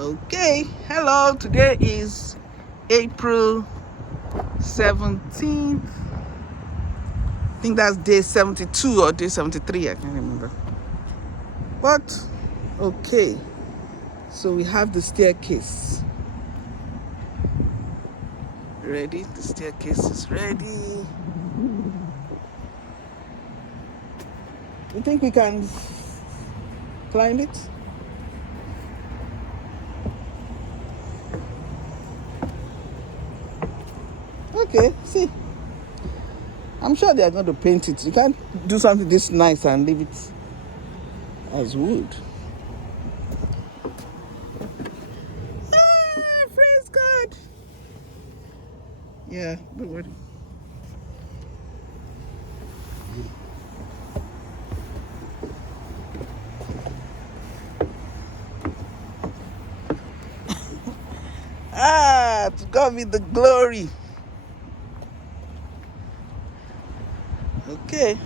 Okay, hello. Today is April 17th. I think that's day 72 or day 73. I can't remember. But, okay. So we have the staircase. Ready? The staircase is ready. You think we can climb it? Okay, see. I'm sure they are going to paint it. You can't do something this nice and leave it as wood. Praise God. Yeah, don't worry. To God be the glory. Okay.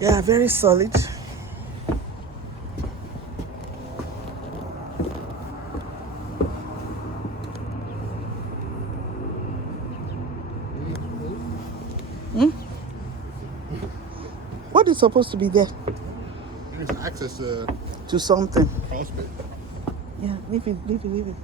Yeah, very solid. What is supposed to be there? There's access to something. CrossFit. Yeah, leave it.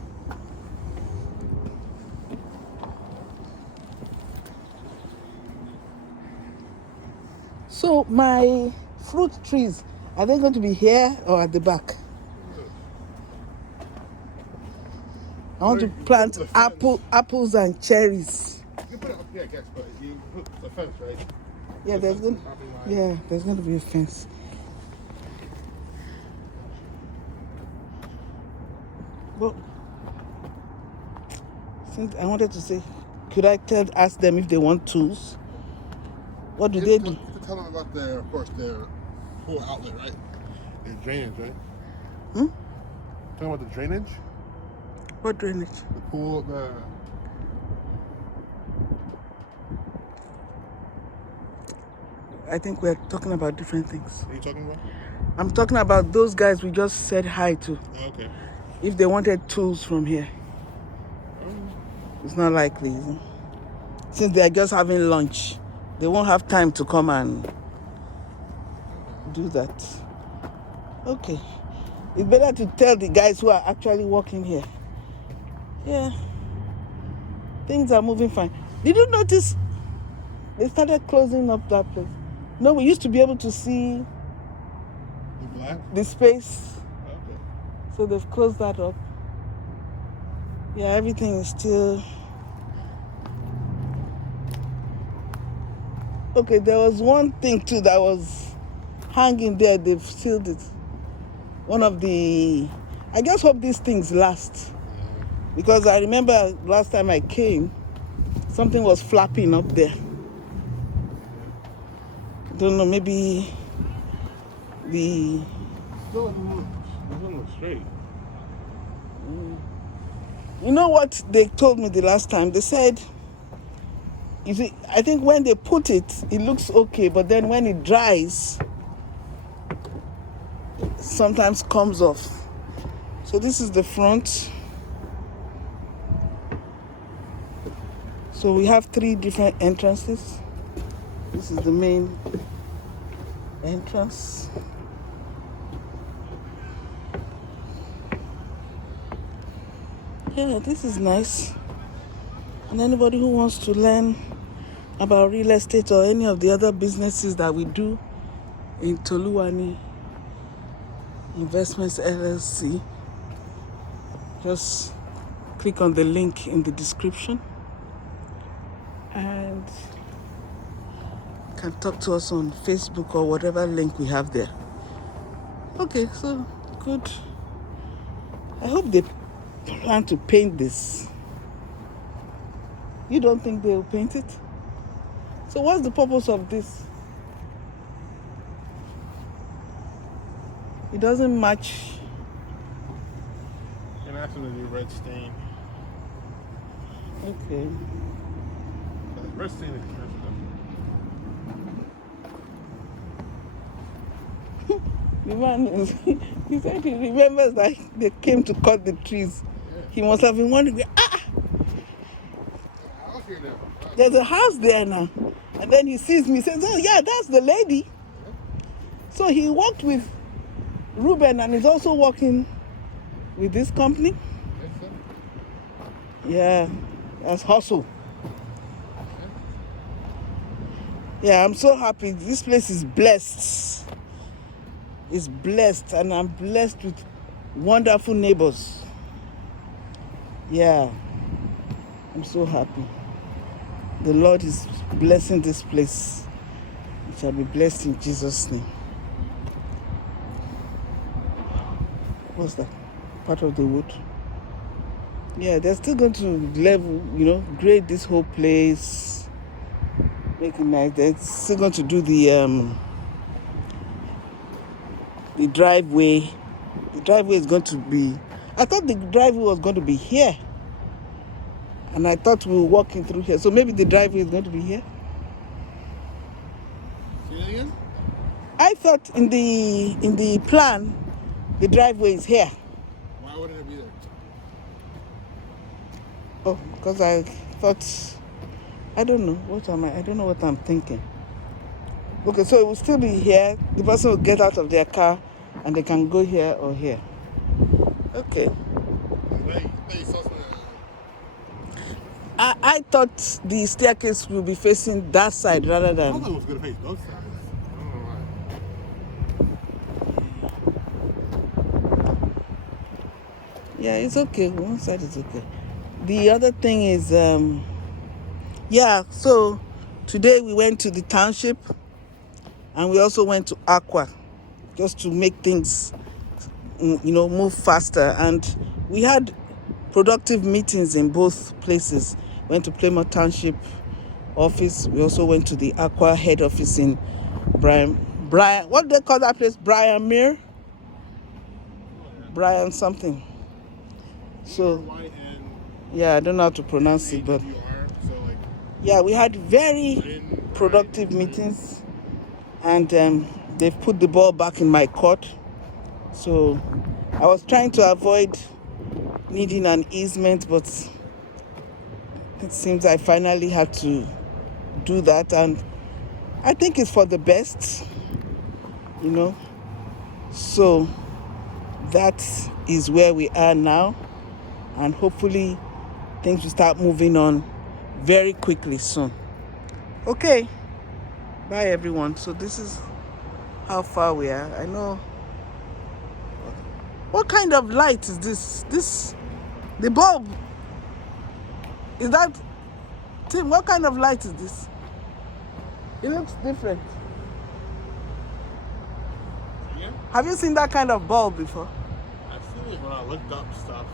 So my fruit trees, are they going to be here or at the back? I want to plant apples and cherries. You can put it up here, I guess, but you put the fence, right? Yeah, there's going to be a fence. Well, since I wanted to say, could I ask them if they want tools? What do they do? You have to tell them about their pool outlet, right? The drainage, right? Talking about the drainage? What drainage? The pool, I think we're talking about different things. What are you talking about? I'm talking about those guys we just said hi to. Oh, okay. If they wanted tools from here. It's not likely. Since they're just having lunch, they won't have time to come and do that. Okay. It's better to tell the guys who are actually working here. Yeah. Things are moving fine. Did you notice they started closing up that place? No, we used to be able to see the space. Okay. So they've closed that up. Yeah, everything is still... Okay, there was one thing too that was hanging there. They've sealed it. One of the... I just hope these things last. Because I remember last time I came, something was flapping up there. I don't know, maybe the... It doesn't look straight. You know what they told me the last time? They said, you see, I think when they put it, it looks okay, but then when it dries, it sometimes comes off. So this is the front. So we have 3 different entrances. This is the main entrance. Yeah, this is nice. And anybody who wants to learn about real estate or any of the other businesses that we do in Toluwani Investments LLC, just click on the link in the description and can talk to us on Facebook or whatever link we have there. Okay, so good. I hope they plan to paint this. You don't think they'll paint it? So what's the purpose of this? It doesn't match. And that's a new red stain. Okay. We're seeing it. The man is, he said he remembers that they came to cut the trees. Yeah. He must have been wondering, House here now. there's a house there now. And then he sees me, says, oh yeah, that's the lady. So he worked with Ruben and is also working with this company. Yeah, that's hustle. Yeah, I'm so happy. This place is blessed. It's blessed, and I'm blessed with wonderful neighbors. Yeah, I'm so happy. The Lord is blessing this place. It shall be blessed in Jesus' name. What's that? Part of the wood. Yeah, they're still going to level, grade this whole place, make it nice. They're still going to do the driveway. The driveway is going to be, I thought the driveway was going to be here. And I thought we were walking through here. So maybe the driveway is going to be here. See it again? I thought in the plan, the driveway is here. Why wouldn't it be there? Oh, because I thought, I don't know. I don't know what I'm thinking. Okay, so it will still be here. The person will get out of their car and they can go here or here. Okay. I thought the staircase will be facing that side rather I than... thought it was going to face both sides. I don't know why. Yeah, it's okay. One side is okay. The other thing is, so today we went to the township and we also went to Aqua just to make things, move faster. And we had productive meetings in both places. Went to Plymouth Township office. We also went to the Aqua head office in Brian, what do they call that place? Brian Mir? Brian something. So, yeah, I don't know how to pronounce it, but yeah, we had very productive meetings, and they've put the ball back in my court. So I was trying to avoid needing an easement, but it seems I finally had to do that, and I think it's for the best, So that is where we are now, and hopefully things will start moving on very quickly soon. Okay, bye everyone. So this is how far we are. I know. What kind of light is this? The bulb, is that, Tim, what kind of light is this? It looks different. Yeah? Have you seen that kind of bulb before? I've seen it when I looked up stuff.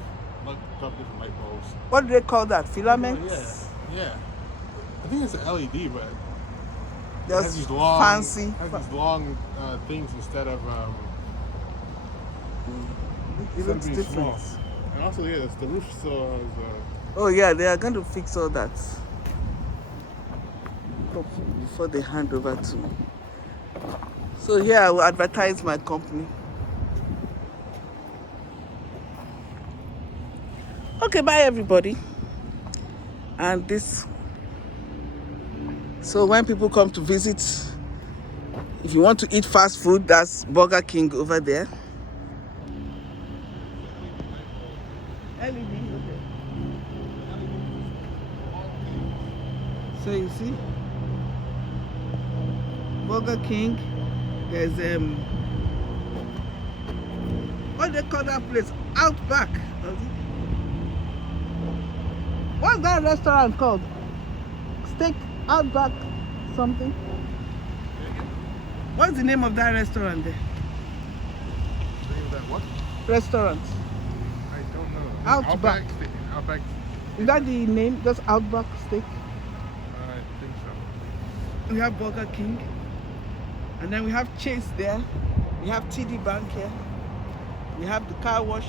Looked up different light bulbs. What do they call that? Filaments? Yeah. I think it's an LED, but Just it has these long, fancy. Things instead of It looks being different. small. And also, yeah, the roof still has. Oh yeah, they are going to fix all that before they hand over to me. So here I will advertise my company. Okay, bye everybody. And so when people come to visit, if you want to eat fast food, that's Burger King over there. LED, okay. So you see, Burger King, there's what do they call that place? Outback. What's that restaurant called? Steak Outback something? What's the name of that restaurant there? Name that what? Restaurant. I don't know. Outback. Outback. Is that the name? Just Outback Steak? I think so. We have Burger King. And then we have Chase there. We have TD Bank here. We have the car wash.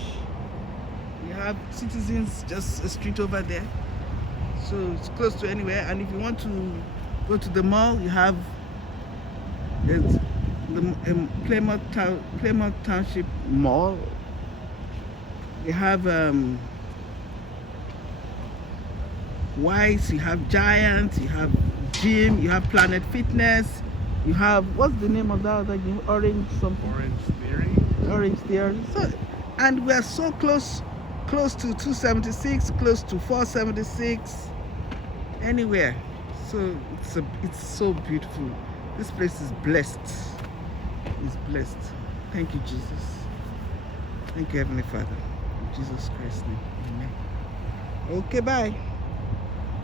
We have Citizens just a street over there. So it's close to anywhere. And if you want to go to the mall, you have the Plymouth Township Mall. They have Wise, you have Giant, you have Gym, you have Planet Fitness, you have, what's the name of that other game? Orange something. Orange Theory. Orange Theory. So, and we are so close to 276, close to 476, anywhere. So it's so beautiful. This place is blessed. It's blessed. Thank you, Jesus. Thank you, Heavenly Father. In Jesus Christ's name. Amen. Okay, bye.